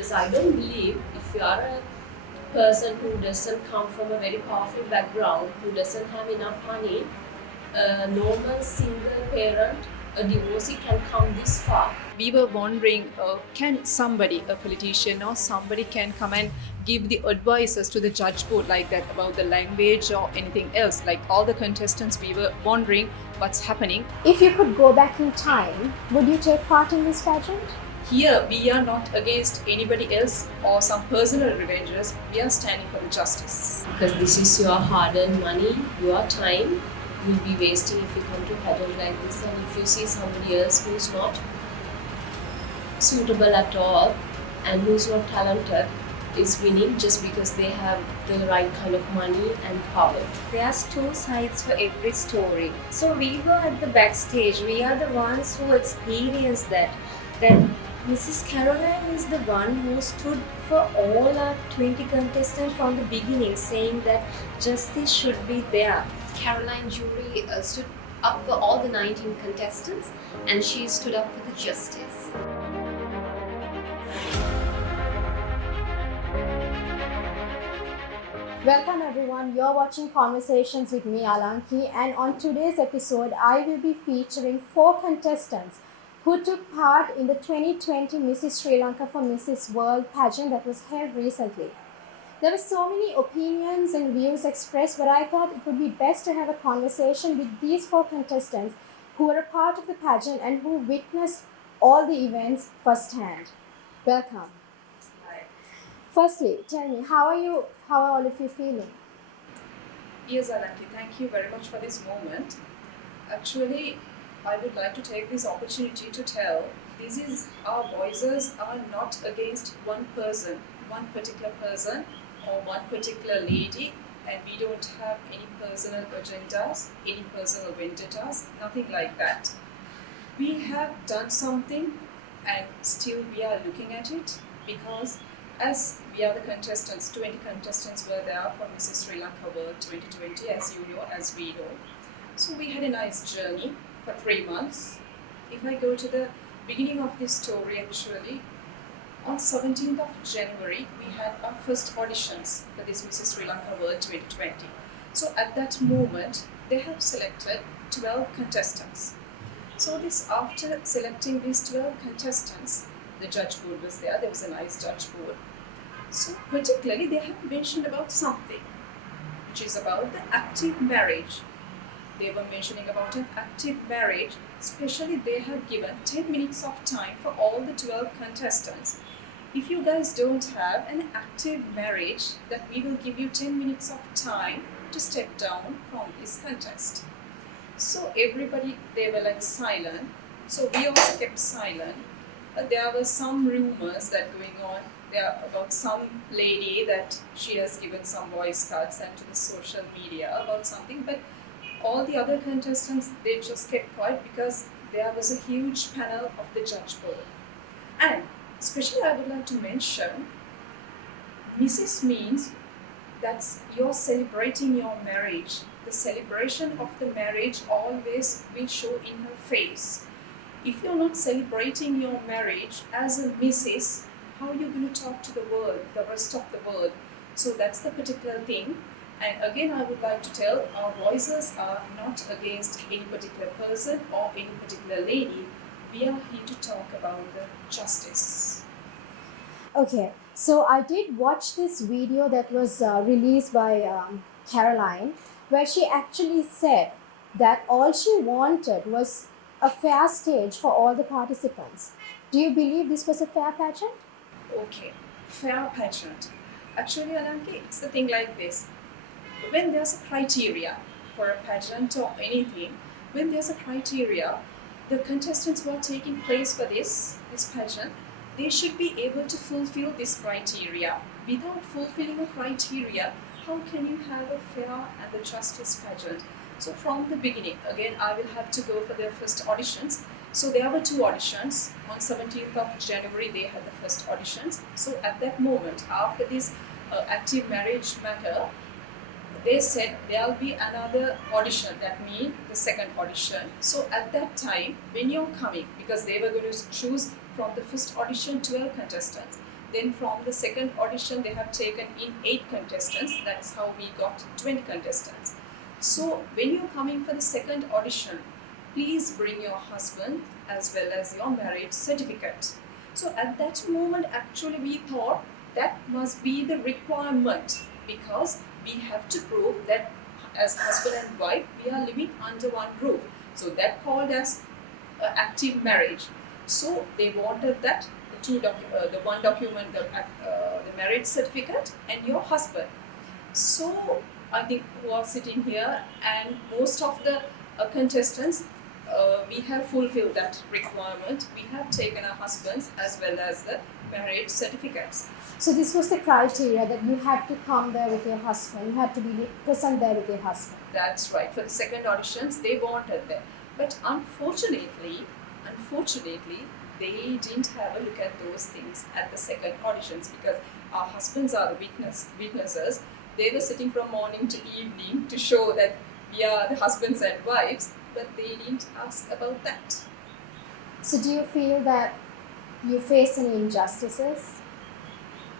Because I don't believe if you are a person who doesn't come from a very powerful background, who doesn't have enough money, a normal single parent, a divorcee can come this far. We were wondering, can somebody, a politician or somebody, can come and give the advices to the judge board like that about the language or anything else? Like all the contestants, we were wondering what's happening. If you could go back in time, would you take part in this pageant? Here, we are not against anybody else or some personal revenges. We are standing for the justice. Because this is your hard-earned money, your time will be wasting if you come to a pageant like this, and if you see somebody else who's not suitable at all and who's not talented is winning just because they have the right kind of money and power. There's two sides for every story. So we were at the backstage. We are the ones who experienced that. That Mrs. Caroline is the one who stood for all our 20 contestants from the beginning, saying that justice should be there. Caroline jury stood up for all the 19 contestants, and she stood up for the justice. Welcome everyone, you're watching Conversations with me, Alanki, and on today's episode, I will be featuring 4 contestants who took part in the 2020 Mrs Sri Lanka for Mrs World pageant that was held recently. There were so many opinions and views expressed, but I thought it would be best to have a conversation with these 4 contestants who were a part of the pageant and who witnessed all the events firsthand. Welcome. Hi. Firstly, tell me, how are all of you feeling? Yes, Alanki, thank you very much for this moment. Actually, I would like to take this opportunity to tell our voices are not against one person, one particular person or one particular lady, and we don't have any personal agendas, any personal vendettas, nothing like that. We have done something and still we are looking at it, because as we are the contestants, 20 contestants were there for Mrs Sri Lanka World 2020, as you know, as we know. So we had a nice journey for 3 months. If I go to the beginning of this story, actually, on 17th of January, we had our first auditions for this Mrs Sri Lanka World 2020. So at that moment, they have selected 12 contestants. So after selecting these 12 contestants, the judge board was there. There was a nice judge board. So particularly, they have mentioned about something, which is about the active marriage. They were mentioning about an active marriage, especially they have given 10 minutes of time for all the 12 contestants. If you guys don't have an active marriage, that we will give you 10 minutes of time to step down from this contest. So everybody, they were like silent. So we also kept silent. There were some rumors that going on there about some lady that she has given some voice cuts and to the social media about something, but all the other contestants, they just kept quiet because there was a huge panel of the judge board. And especially I would like to mention, Mrs. means that's you're celebrating your marriage. The celebration of the marriage always will show in her face. If you're not celebrating your marriage as a Mrs., how are you going to talk to the world, the rest of the world? So that's the particular thing. And again, I would like to tell, our voices are not against any particular person or any particular lady. We are here to talk about the justice. Okay, so I did watch this video that was released by Caroline, where she actually said that all she wanted was a fair stage for all the participants. Do you believe this was a fair pageant? Okay, fair pageant. Actually, Alanki, it's the thing like this. When there's a criteria for a pageant or anything, when there's a criteria, the contestants who are taking place for this pageant, they should be able to fulfill this criteria. Without fulfilling a criteria, how can you have a fair and the justice pageant? So from the beginning, again, I will have to go for their first auditions. So there were 2 auditions. On 17th of January, they had the first auditions. So at that moment, after this active marriage matter, they said there will be another audition, that means the second audition. So at that time, when you're coming, because they were going to choose from the first audition 12 contestants, Then from the second audition, they have taken in 8 contestants. That's how we got 20 contestants. So when you're coming for the second audition, please bring your husband as well as your marriage certificate. So at that moment, actually we thought that must be the requirement, because we have to prove that as husband and wife we are living under one roof. So that called as active marriage. So they wanted that the one document, the marriage certificate and your husband. So I think who are sitting here, and most of the contestants, we have fulfilled that requirement. We have taken our husbands as well as the marriage certificates. So this was the criteria, that you had to come there with your husband, you had to be present there with your husband. That's right. For the second auditions, they wanted that. But unfortunately, they didn't have a look at those things at the second auditions, because our husbands are the witnesses. They were sitting from morning to evening to show that we are the husbands and wives, but they didn't ask about that. So do you feel that you faced any injustices?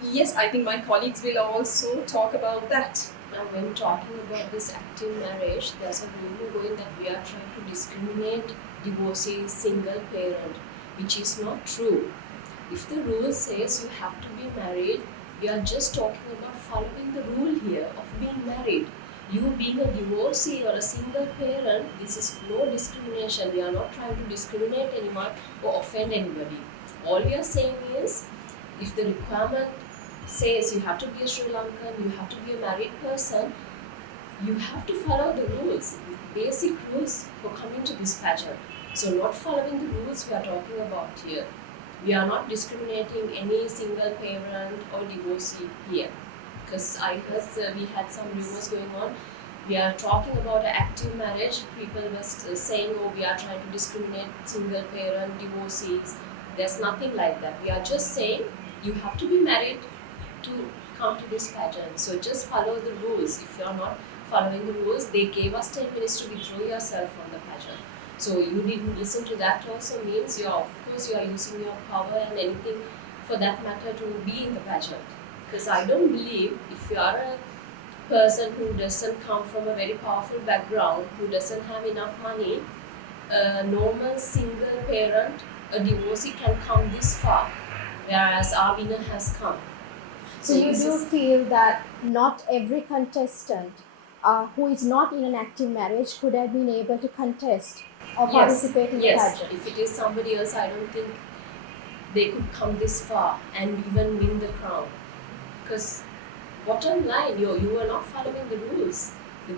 Yes, I think my colleagues will also talk about that. Now, when talking about this active marriage, there's a rumor going that we are trying to discriminate divorcees, single parent, which is not true. If the rule says you have to be married, we are just talking about following the rule here of being married. You being a divorcee or a single parent, this is no discrimination. We are not trying to discriminate anyone or offend anybody. All we are saying is, if the requirement says you have to be a Sri Lankan, you have to be a married person, you have to follow the rules, the basic rules for coming to this pageant. So not following the rules we are talking about here. We are not discriminating any single parent or divorcee here. Because I heard we had some rumors going on. We are talking about an active marriage. People were saying, oh, we are trying to discriminate single parent, divorcees. There's nothing like that. We are just saying you have to be married to come to this pageant. So just follow the rules. If you are not following the rules, they gave us 10 minutes to withdraw yourself from the pageant. So you didn't listen to that also means you are, of course, you are using your power and anything for that matter to be in the pageant. Because I don't believe if you are a person who doesn't come from a very powerful background, who doesn't have enough money, a normal single parent, a divorcee can come this far, whereas our winner has come. So you do feel that not every contestant who is not in an active marriage could have been able to contest or participate in the pageant? If it is somebody else, I don't think they could come this far and even win the crown. Because bottom line, you are not following the rules. The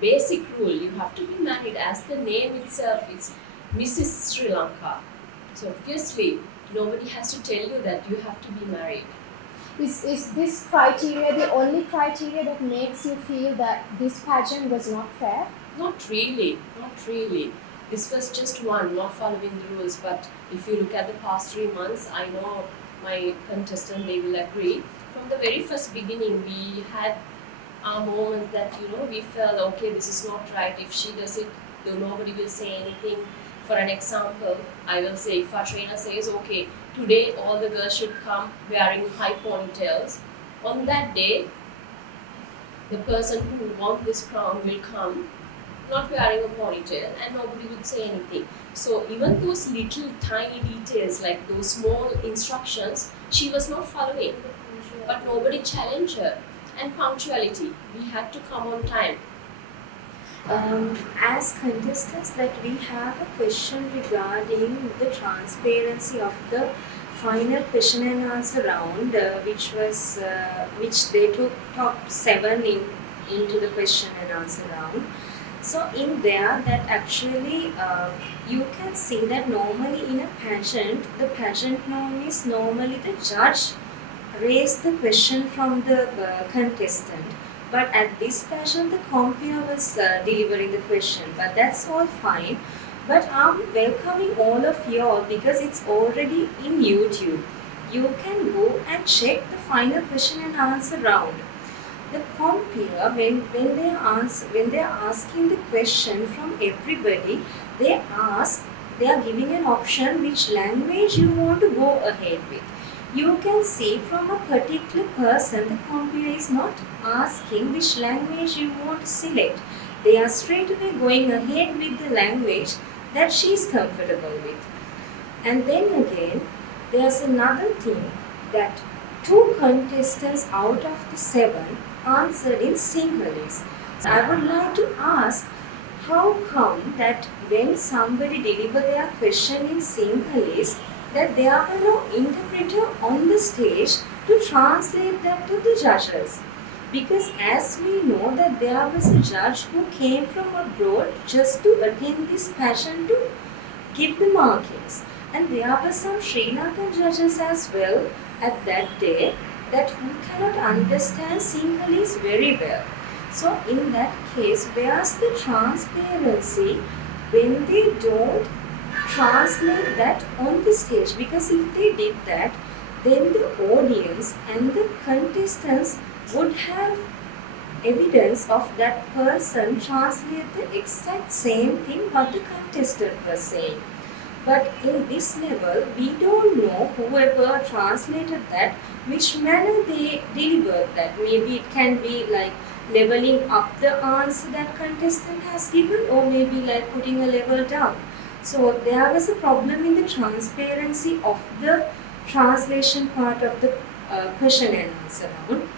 basic rule, you have to be married. As the name itself, it's Mrs Sri Lanka. So obviously, nobody has to tell you that you have to be married. Is this criteria the only criteria that makes you feel that this pageant was not fair? Not really. This was just one, not following the rules. But if you look at the past 3 months, I know my contestant, they will agree. From the very first beginning, we had our moments that, we felt, okay, this is not right. If she does it, nobody will say anything. For an example, I will say, if our trainer says, okay, today all the girls should come wearing high ponytails, on that day, the person who won this crown will come not wearing a ponytail and nobody would say anything. So even those little tiny details, like those small instructions, she was not following. But nobody challenged her. And punctuality, we had to come on time. As contestants, that we have a question regarding the transparency of the final question and answer round, which they took top 7 into the question and answer round. So in there, that actually you can see that normally in a pageant, the pageant norm is normally the judge raise the question from the contestant. But at this pageant, the compere was delivering the question. But that's all fine. But I'm welcoming all of you all because it's already in YouTube. You can go and check the final question and answer round. The compere, when they are asking the question from everybody, they are giving an option which language you want to go ahead with. you can see from a particular person the compere is not asking which language you want to select. They are straight away going ahead with the language that she is comfortable with. And then again, there's another thing that 2 contestants out of the 7 answered in Sinhalese. So I would like to ask, how come that when somebody delivered their question in Sinhalese, that there were no interpreter on the stage to translate that to the judges? Because as we know that there was a judge who came from abroad just to attend this pageant to give the markings. And there were some Sri Lankan judges as well at that day that who cannot understand Sinhalese very well. So in that case, where's the transparency when they don't translate that on the stage? Because if they did that, then the audience and the contestants would have evidence of that person translate the exact same thing what the contestant was saying. But in this level, we don't know whoever translated that, which manner they delivered that. Maybe it can be like leveling up the answer that contestant has given, or maybe like putting a level down. So there was a problem in the transparency of the translation part of the question and answer round,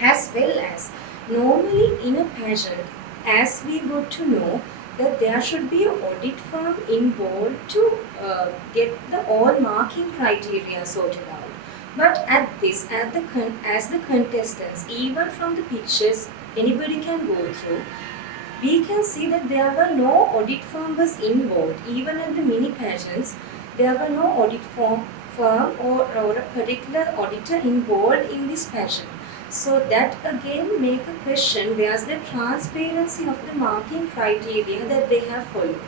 as well as normally in a pageant, as we got to know, that there should be an audit firm involved to get the all marking criteria sorted out. But at this, as the contestants, even from the pictures anybody can go through, we can see that there were no audit firm was involved. Even at the mini pageants, there were no audit firm or a particular auditor involved in this pageant. So that again make a question, where's the transparency of the marking criteria that they have followed?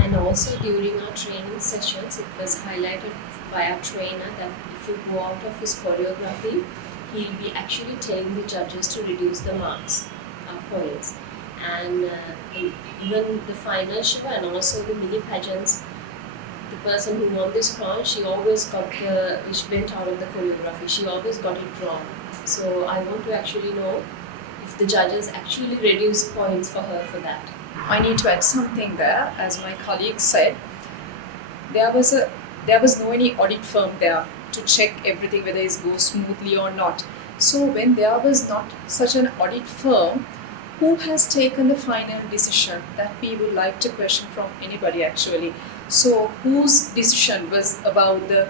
And also during our training sessions, it was highlighted by our trainer that if you go out of his choreography, he'll be actually telling the judges to reduce the marks, points. And even the final show and also the mini pageants, the person who won this crown, she always got which went out of the choreography, she always got it wrong. So I want to actually know if the judges actually reduce points for her for that. I need to add something there. As my colleague said, there was no any audit firm there to check everything whether it goes smoothly or not. So when there was not such an audit firm, who has taken the final decision? That we would like to question from anybody actually. So whose decision was about the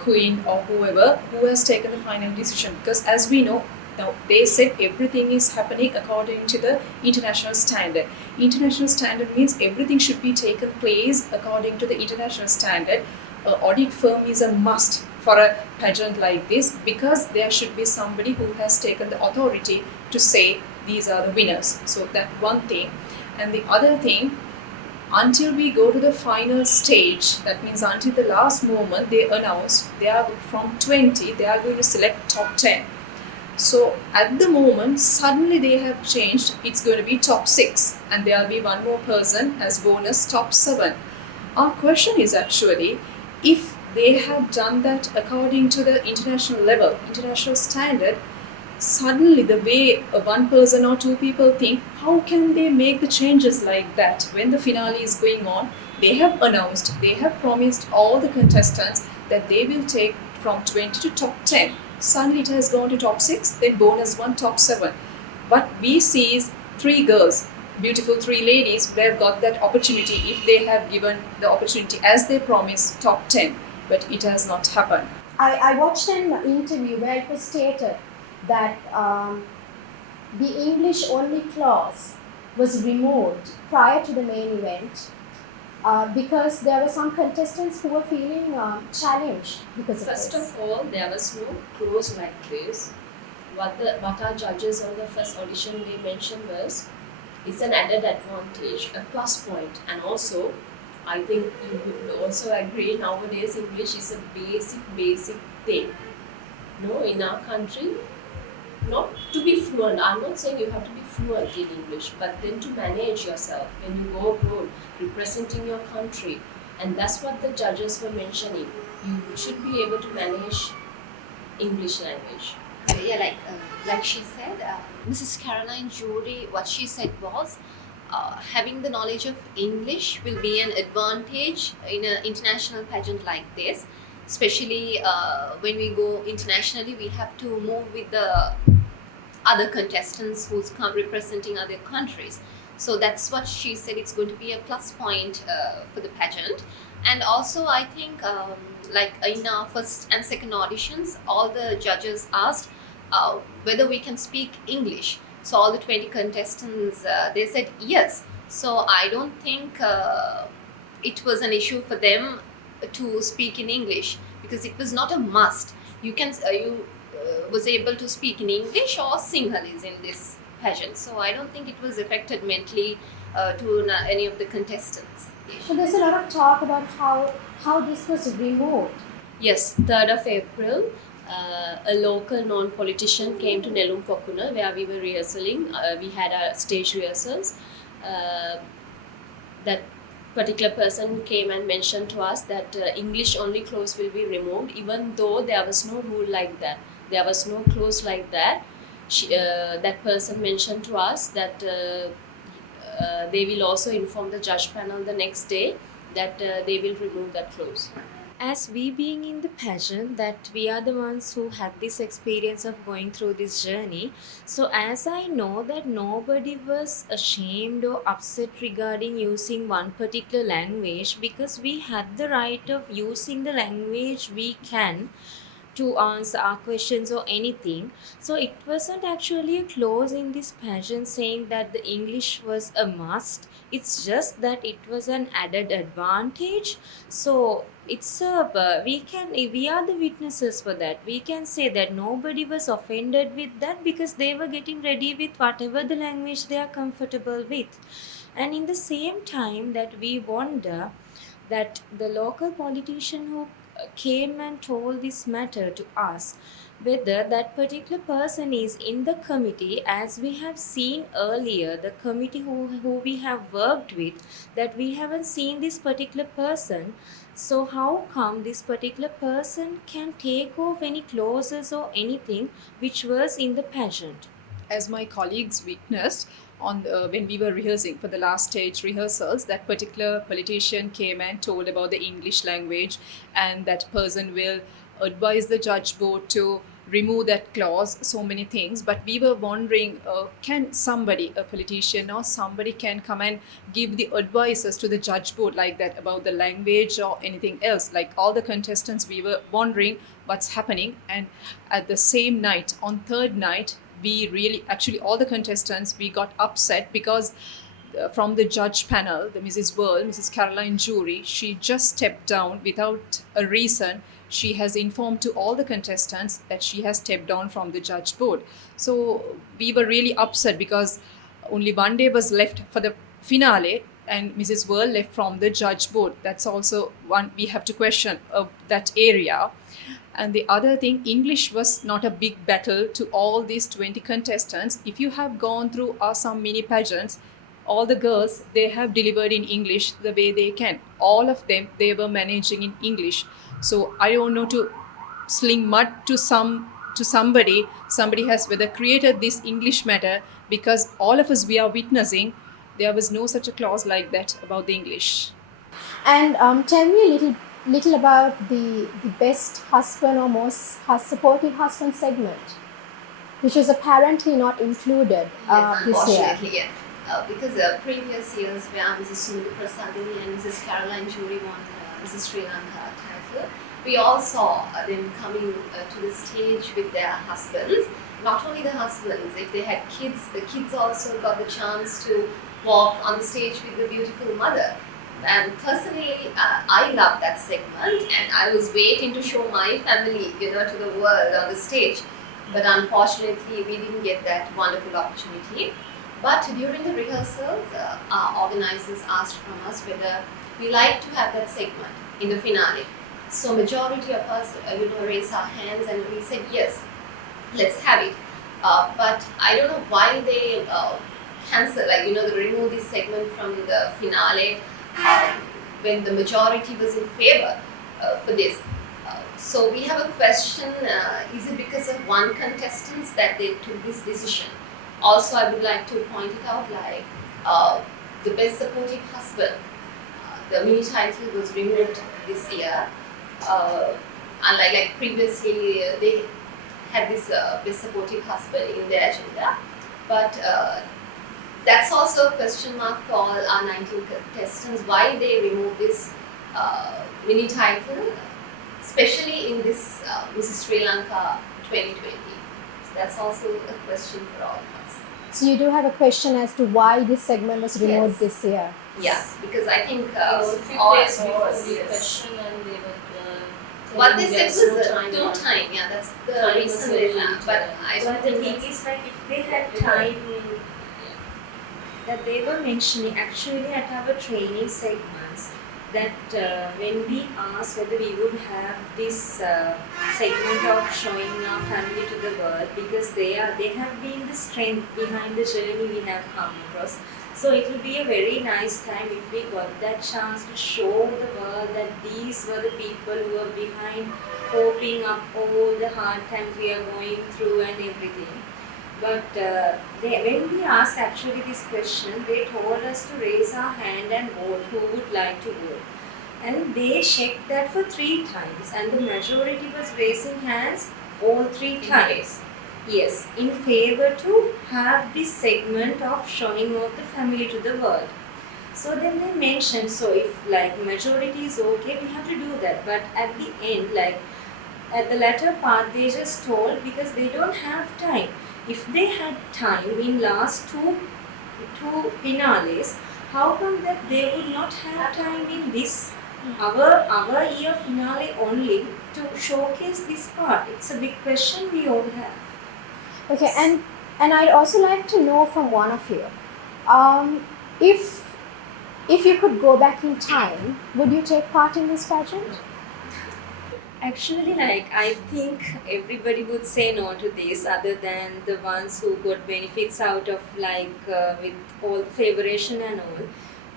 queen or whoever who has taken the final decision? Because as we know, now they said everything is happening according to the international standard. International standard means everything should be taken place according to the international standard. Audit firm is a must for a pageant like this, because there should be somebody who has taken the authority to say these are the winners. So that one thing. And the other thing, until we go to the final stage, that means until the last moment, they announced they are from 20, they are going to select top 10. So at the moment, suddenly they have changed, it's going to be top 6, and there will be one more person as bonus, top 7. Our question is actually, if they have done that according to the international level, international standard, suddenly the way one person or 2 people think, how can they make the changes like that? When the finale is going on, they have announced, they have promised all the contestants that they will take from 20 to top 10. Suddenly it has gone to top 6, then bonus 1, top 7. But we see is 3 girls, beautiful 3 ladies who have got that opportunity if they have given the opportunity as they promised, top 10. But it has not happened. I watched an interview where it was stated that the English only clause was removed prior to the main event because there were some contestants who were feeling challenged because of First this. of all, there was no clause like this. What our judges on the first audition they mentioned was, it's an added advantage, a plus point, and also I think you would also agree nowadays English is a basic thing. No, in our country, not to be fluent. I'm not saying you have to be fluent in English, but then to manage yourself when you go abroad, representing your country, and that's what the judges were mentioning. you should be able to manage English language. Yeah, like she said, Mrs. Caroline Jury, what she said was, having the knowledge of English will be an advantage in an international pageant like this. Especially when we go internationally, we have to move with the other contestants who's representing other countries. So that's what she said. It's going to be a plus point for the pageant. And also, I think, like in our first and second auditions, all the judges asked whether we can speak English. So all the 20 contestants, they said yes. So I don't think it was an issue for them to speak in English, because it was not a must. You was able to speak in English or Sinhalese in this pageant. So I don't think it was affected mentally to any of the contestants. So there's a lot of talk about how this was removed. Yes, 3rd of April, a local non-politician came to Nelum Pokuna where we were rehearsing. We had our stage rehearsals. That particular person came and mentioned to us that English only clause will be removed, even though there was no rule like that. There was no clause like that. That person mentioned to us that they will also inform the judge panel the next day that they will remove that clause. As we being in the pageant, that we are the ones who had this experience of going through this journey. So as I know that nobody was ashamed or upset regarding using one particular language, because we had the right of using the language we can to answer our questions or anything. So it wasn't actually a clause in this pageant saying that the English was a must. It's just that it was an added advantage. So it's we are the witnesses for that. We can say that nobody was offended with that, because they were getting ready with whatever the language they are comfortable with. And in the same time that we wonder that the local politician who came and told this matter to us, whether that particular person is in the committee, as we have seen earlier, the committee who we have worked with, that we haven't seen this particular person. So how come this particular person can take off any clauses or anything which was in the pageant? As my colleagues witnessed when we were rehearsing for the last stage rehearsals, that particular politician came and told about the English language, and that person will advise the judge board to remove that clause, so many things. But we were wondering, can somebody, a politician or somebody, can come and give the advices to the judge board like that about the language or anything else? Like all the contestants, we were wondering what's happening. And at the same night, on third night, we really, actually all the contestants, we got upset because from the judge panel, the Mrs. Caroline Jury, she just stepped down without a reason. She has informed to all the contestants that she has stepped down from the judge board. So we were really upset because only one day was left for the finale, and Mrs. World left from the judge board. That's also one we have to question that area. And the other thing, English was not a big battle to all these 20 contestants. If you have gone through some mini pageants, all the girls, they have delivered in English the way they can. All of them, they were managing in English. So I don't know, to sling mud to somebody has whether created this English matter, because all of us, we are witnessing, there was no such a clause like that about the English. And tell me a little about the best husband or most supportive husband segment, which was apparently not included Yes, this year. unfortunately, yeah. Because previous years where Mrs. Sri Prasadini and Mrs. Caroline Jury won Mrs. Sri Lanka title, we all saw them coming to the stage with their husbands. Not only the husbands, if they had kids, the kids also got the chance to walk on the stage with the beautiful mother. And personally, I love that segment, and I was waiting to show my family, to the world on the stage. But unfortunately, we didn't get that wonderful opportunity. But during the rehearsals, our organizers asked from us whether we like to have that segment in the finale. So majority of us, raised our hands and we said yes, let's have it. But I don't know why they cancel, they remove this segment from the finale when the majority was in favor for this. So we have a question, is it because of one contestant that they took this decision? Also, I would like to point it out like the Best Supportive Husband, the mini title was removed this year. Unlike like previously, they had this Best Supportive Husband in their agenda. But that's also a question mark for all our 19 contestants, why they removed this mini title, especially in this Mrs Sri Lanka 2020. So that's also a question for all of us. So you do have a question as to why this segment was removed Yes. this year. Yeah, because I think It was a few all days before the yes. question, and they were. What they telling said there's was no now. time. Yeah, that's the Time was reason very they have. limited. But I don't But the think thing that's is, like, if they had time, that they were mentioning actually at our training segments, that when we asked whether we would have this segment of showing our family to the world, because they have been the strength behind the journey we have come across. So it will be a very nice time if we got that chance to show the world that these were the people who are behind coping up all the hard times we are going through and everything. But when we asked actually this question, they told us to raise our hand and vote who would like to vote. And they checked that for 3 times, and the majority was raising hands all 3 times. Yes, in favor to have this segment of showing off the family to the world. So then they mentioned, so if like majority is okay, we have to do that. But at the end, like at the latter part, they just told because they don't have time. If they had time in last two finales, how come that they would not have time in this our year finale only to showcase this part? It's a big question we all have. Okay, and I'd also like to know from one of you, if you could go back in time, would you take part in this pageant? Actually, like, I think everybody would say no to this, other than the ones who got benefits out of with all the favoration and all,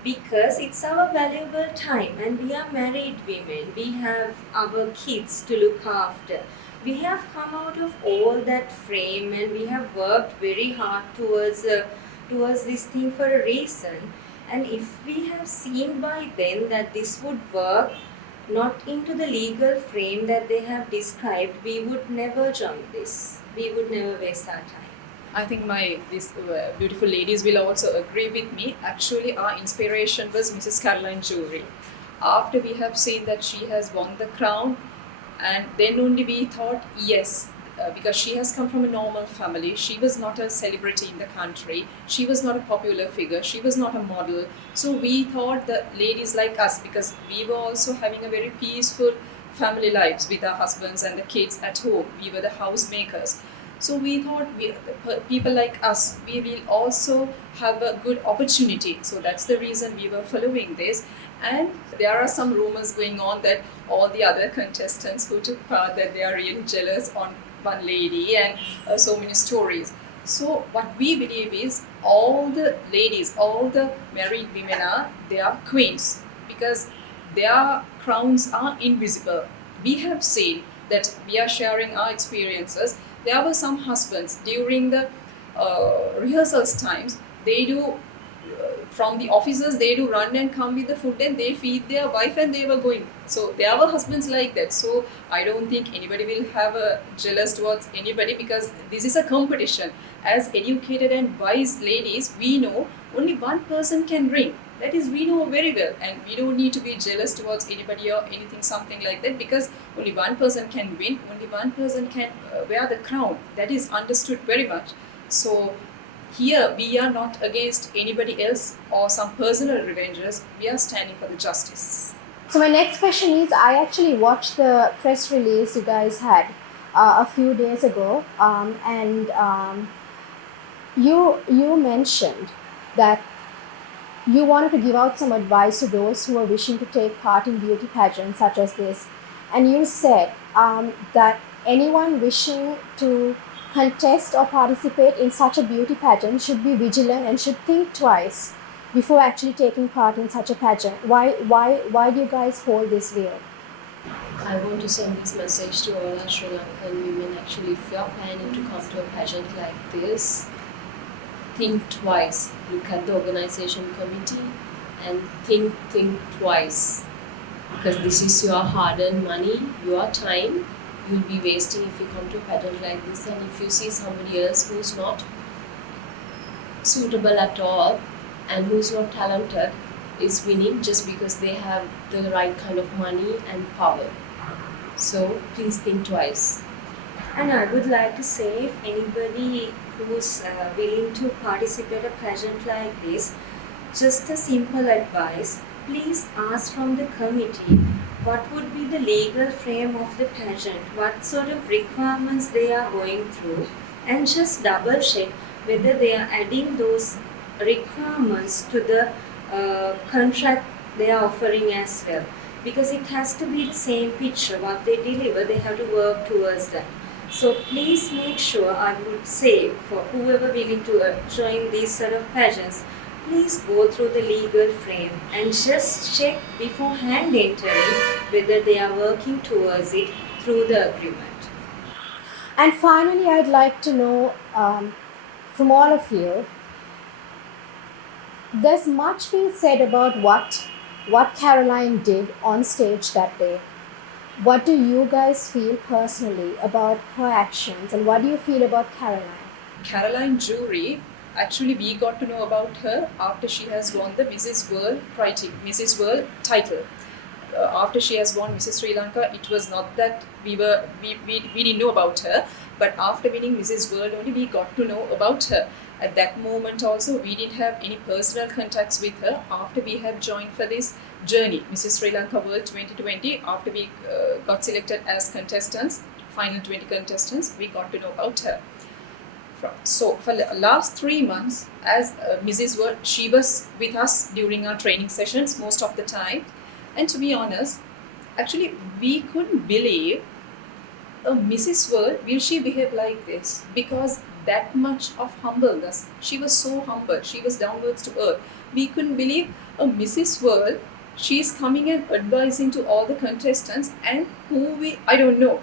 because it's our valuable time and we are married women. We have our kids to look after. We have come out of all that frame and we have worked very hard towards this thing for a reason. And if we have seen by then that this would work not into the legal frame that they have described, we would never join this. We would never waste our time. I think these beautiful ladies will also agree with me. Actually, our inspiration was Mrs. Caroline Jury. After we have seen that she has won the crown, and then only we thought, yes, because she has come from a normal family. She was not a celebrity in the country. She was not a popular figure. She was not a model. So we thought that ladies like us, because we were also having a very peaceful family lives with our husbands and the kids at home. We were the housemakers. So we thought people like us, we will also have a good opportunity. So that's the reason we were following this. And there are some rumors going on that all the other contestants who took part, that they are really jealous on one lady, and so many stories. So what we believe is all the ladies, all the married women they are queens, because their crowns are invisible. We have seen that we are sharing our experiences. There were some husbands during the rehearsals times, they do from the offices, they do run and come with the food and they feed their wife and they were going. So there were husbands like that. So I don't think anybody will have a jealous towards anybody, because this is a competition. As educated and wise ladies, we know only one person can win. That is, we know very well, and we don't need to be jealous towards anybody or anything, something like that, because only one person can win, only one person can wear the crown. That is understood very much. So here we are not against anybody else or some personal revenges. We are standing for the justice. So my next question is, I actually watched the press release you guys had a few days ago, and you mentioned that you wanted to give out some advice to those who are wishing to take part in beauty pageants such as this, and you said that anyone wishing to contest or participate in such a beauty pageant should be vigilant and should think twice before actually taking part in such a pageant. Why do you guys hold this view? I want to send this message to all our Sri Lankan women. Actually, if you are planning to come to a pageant like this, think twice. Look at the organization committee and think twice. Because this is your hard-earned money, your time. You'll be wasting if you come to a pageant like this, and if you see somebody else who's not suitable at all and who's not talented is winning just because they have the right kind of money and power. So please think twice. And I would like to say, if anybody who's willing to participate a pageant like this, just a simple advice, please ask from the committee what would be the legal frame of the pageant, what sort of requirements they are going through, and just double check whether they are adding those requirements to the contract they are offering as well. Because it has to be the same picture, what they deliver, they have to work towards that. So please make sure, I would say, for whoever willing to join these sort of pageants, please go through the legal frame and just check beforehand entering whether they are working towards it through the agreement. And finally, I'd like to know from all of you, there's much being said about what Caroline did on stage that day. What do you guys feel personally about her actions, and what do you feel about Caroline? Caroline Jury, actually we got to know about her after she has won the Mrs World title. After she has won Mrs Sri Lanka, it was not that we didn't know about her, but after winning Mrs World only we got to know about her. At that moment also, we didn't have any personal contacts with her. After we have joined for this journey, Mrs Sri Lanka World 2020, after we got selected as contestants, final 20 contestants, we got to know about her. So for the last 3 months, as Mrs World, she was with us during our training sessions most of the time. And to be honest, actually we couldn't believe Mrs World, will she behave like this? Because that much of humbleness. She was so humble. She was downwards to earth. We couldn't believe Mrs World, she is coming and advising to all the contestants, and I don't know,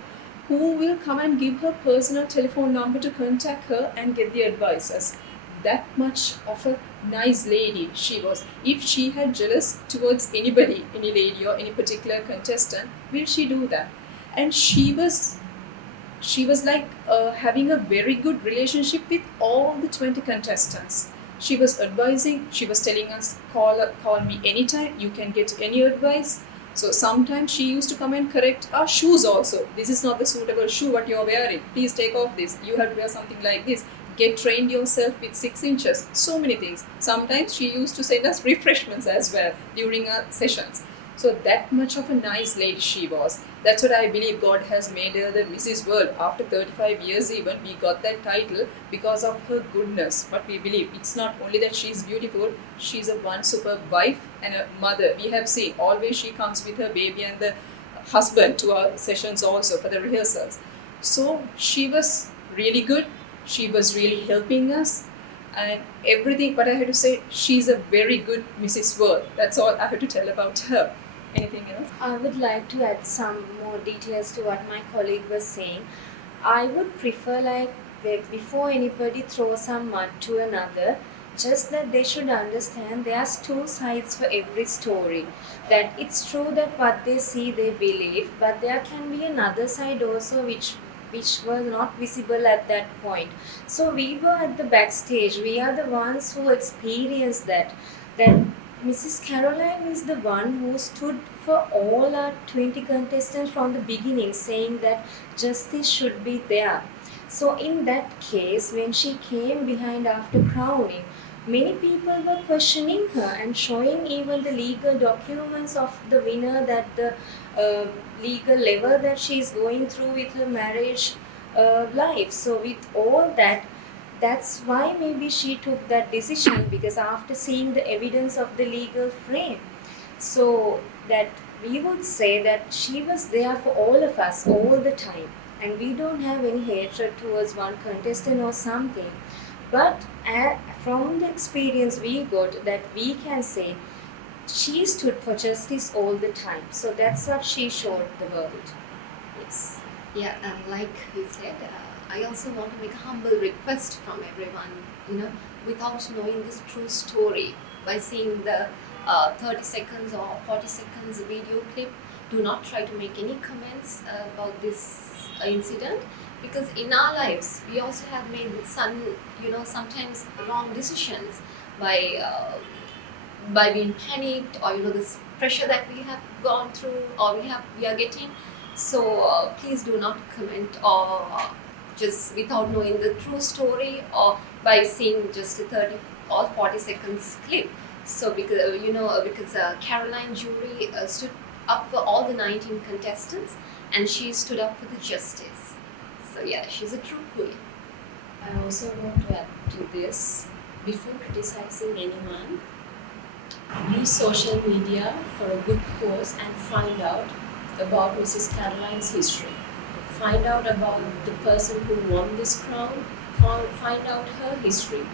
who will come and give her personal telephone number to contact her and get the advices. That much of a nice lady she was. If she had jealous towards anybody, any lady or any particular contestant, will she do that? And she was like having a very good relationship with all the 20 contestants. She was advising, she was telling us, call me anytime, you can get any advice. So sometimes she used to come and correct our shoes also. This is not the suitable shoe what you are wearing. Please take off this. You have to wear something like this. Get trained yourself with 6 inches. So many things. Sometimes she used to send us refreshments as well during our sessions. So that much of a nice lady she was. That's what I believe God has made her the Mrs. World. After 35 years even, we got that title because of her goodness. But we believe it's not only that she's beautiful, she's a one superb wife and a mother. We have seen always she comes with her baby and the husband to our sessions also for the rehearsals. So she was really good. She was really helping us and everything. But I have to say, she's a very good Mrs. World. That's all I have to tell about her. Anything else? I would like to add some more details to what my colleague was saying. I would prefer, like, before anybody throws some mud to another, just that they should understand there's 2 sides for every story. That it's true that what they see they believe, but there can be another side also which was not visible at that point. So we were at the backstage. We are the ones who experienced that Mrs. Caroline is the one who stood for all our 20 contestants from the beginning, saying that justice should be there. So in that case, when she came behind after crowning, many people were questioning her and showing even the legal documents of the winner, that the legal level that she is going through with her marriage life. So with all that, that's why maybe she took that decision, because after seeing the evidence of the legal frame, so that we would say that she was there for all of us all the time, and we don't have any hatred towards one contestant or something. But from the experience we got, that we can say she stood for justice all the time. So that's what she showed the world. Yes. Yeah, like you said, I also want to make a humble request from everyone, without knowing this true story, by seeing the 30 seconds or 40 seconds video clip, do not try to make any comments about this incident, because in our lives we also have made some, sometimes wrong decisions by being panicked, or this pressure that we have gone through or we are getting. So please do not comment, or just without knowing the true story, or by seeing just a 30 or 40 seconds clip. So because Caroline jury stood up for all the 19 contestants, and she stood up for the justice. So yeah, she's a true queen. I also want to add to this, before criticizing anyone, use social media for a good cause and find out about Mrs. Caroline's history. Find out about the person who won this crown, find out her history.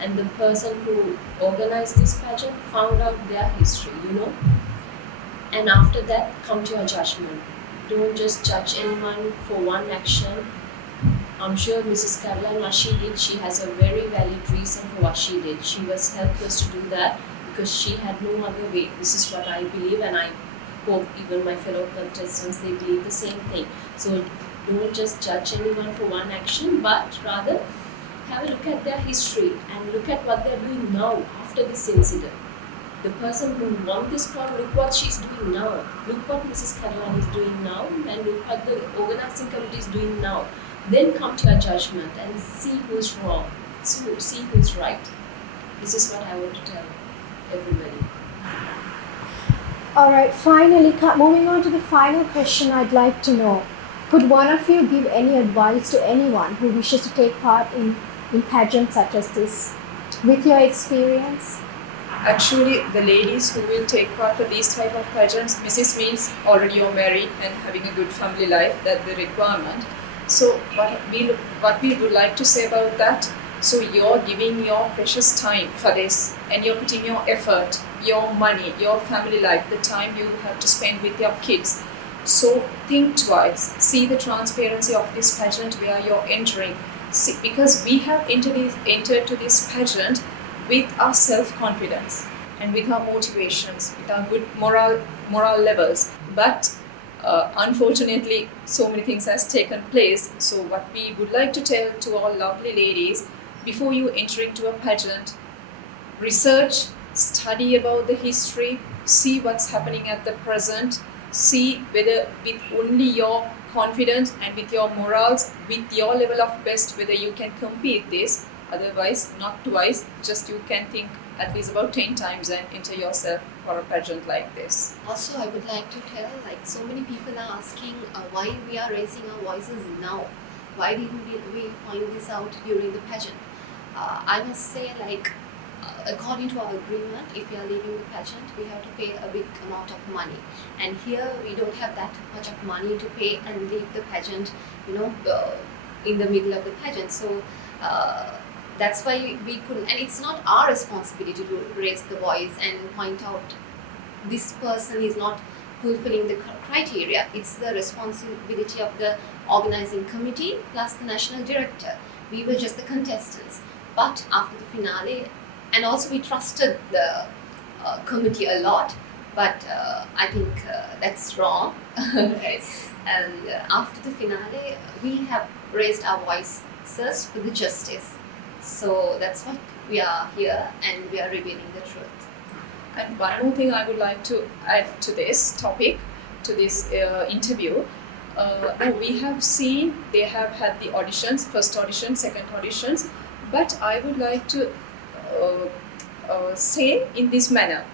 And the person who organized this pageant, found out their history, And after that, come to your judgment. Don't just judge anyone for one action. I'm sure Mrs. Caroline, what she did, she has a very valid reason for what she did. She was helpless to do that because she had no other way. This is what I believe, and I hope even my fellow contestants, they believe the same thing. So don't just judge anyone for one action, but rather have a look at their history and look at what they're doing now after this incident. The person who won this crown, look what she's doing now. Look what Mrs. Caroline is doing now, and look what the organizing committee is doing now. Then come to your judgment and see who's wrong, see who's right. This is what I want to tell everybody. All right, finally, moving on to the final question, I'd like to know, could one of you give any advice to anyone who wishes to take part in pageants such as this, with your experience? Actually, the ladies who will take part for these type of pageants, Mrs. means already you're married and having a good family life, that's the requirement. So what we would like to say about that, so you're giving your precious time for this, and you're putting your effort, your money, your family life, the time you have to spend with your kids. So think twice, see the transparency of this pageant where you're entering. See, because we have entered to this pageant with our self-confidence and with our motivations, with our good moral levels. But unfortunately, so many things has taken place. So what we would like to tell to all lovely ladies, before you enter into a pageant, research, study about the history, see what's happening at the present, see whether with only your confidence and with your morals, with your level of best, whether you can compete this. Otherwise, not twice, just you can think at least about 10 times and enter yourself for a pageant like this. Also, I would like to tell, so many people are asking why we are raising our voices now. Why didn't we point this out during the pageant? I must say, according to our agreement, if we are leaving the pageant, we have to pay a big amount of money. And here we don't have that much of money to pay and leave the pageant, in the middle of the pageant. So that's why we couldn't, and it's not our responsibility to raise the voice and point out this person is not fulfilling the criteria. It's the responsibility of the organizing committee plus the national director. We were just the contestants. But after the finale, and also we trusted the committee a lot, but I think that's wrong. Yes. And after the finale, we have raised our voices for the justice. So that's what we are here, and we are revealing the truth. And one more thing I would like to add to this topic, to this interview. We have seen they have had the auditions, first audition, second auditions, but I would like to say in this manner.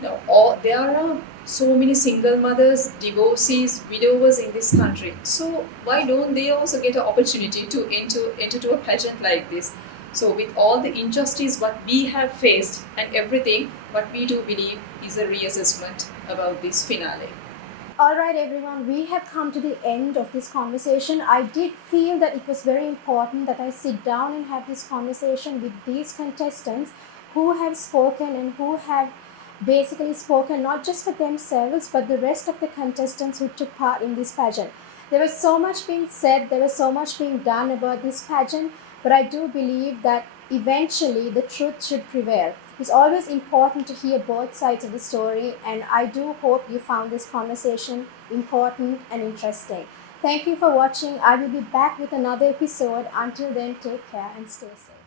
Now, there are so many single mothers, divorcees, widowers in this country. So why don't they also get an opportunity to enter to a pageant like this? So with all the injustice what we have faced and everything, what we do believe is a reassessment about this finale. All right, everyone, we have come to the end of this conversation. I did feel that it was very important that I sit down and have this conversation with these contestants who have spoken and who have basically spoken not just for themselves but the rest of the contestants who took part in this pageant. There was so much being said, there was so much being done about this pageant, but I do believe that eventually the truth should prevail. It's always important to hear both sides of the story, and I do hope you found this conversation important and interesting. Thank you for watching. I will be back with another episode. Until then, take care and stay safe.